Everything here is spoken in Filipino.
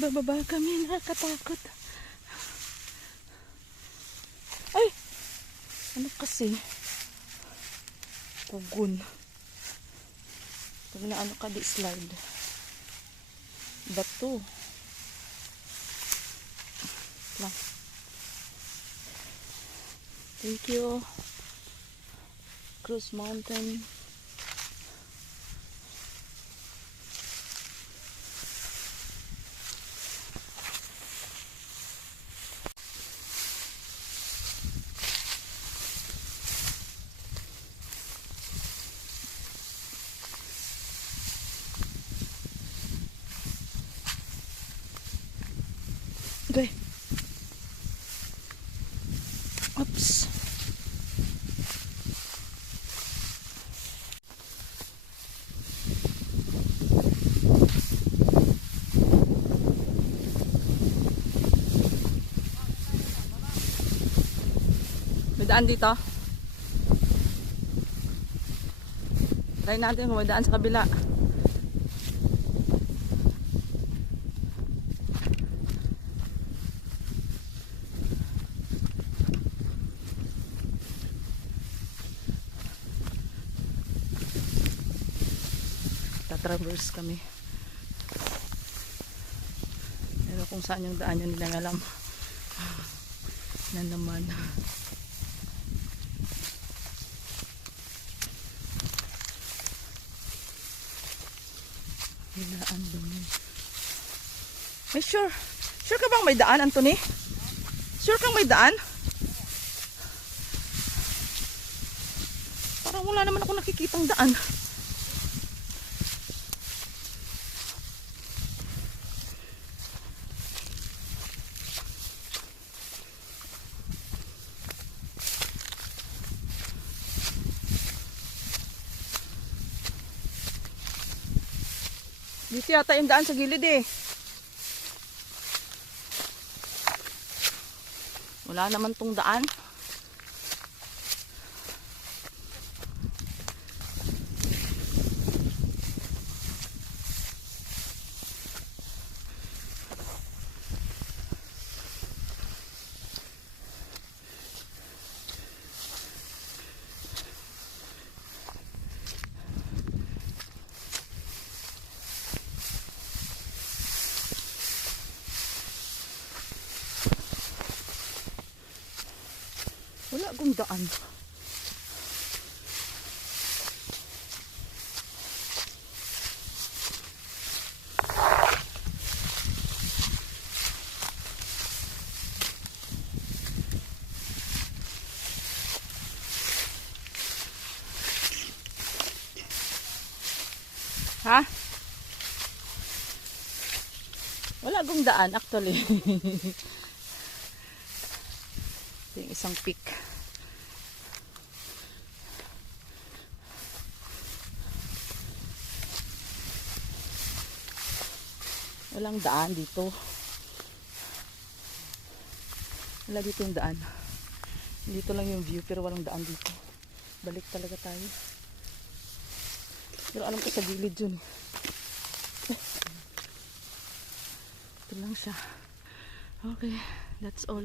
bababa kami, nakakatakot. Ay! Ano kasi? Pugon. Pag na ano ka, di slide. Bato. Lang. Thank you. Cruise Mountain. Okay. Oops. May daan dito. Try natin kung may daan sa kabila. Tatraverse kami. Pero kung saan yung daan yun nilang alam. Na naman. May daan doon. May sure. Sure ka bang may daan, Anthony? Sure kang may daan? Parang wala naman ako nakikitang daan. Dito yata yung daan sa gilid eh. Wala naman tong daan. Wala akong daan. Ha? Wala akong daan actually. Ito yung isang peak. Walang daan dito. Wala dito yung daan. Dito lang yung view pero walang daan dito. Balik talaga tayo. Pero alam ko sa gilid yun. Ito lang siya. Okay, that's all.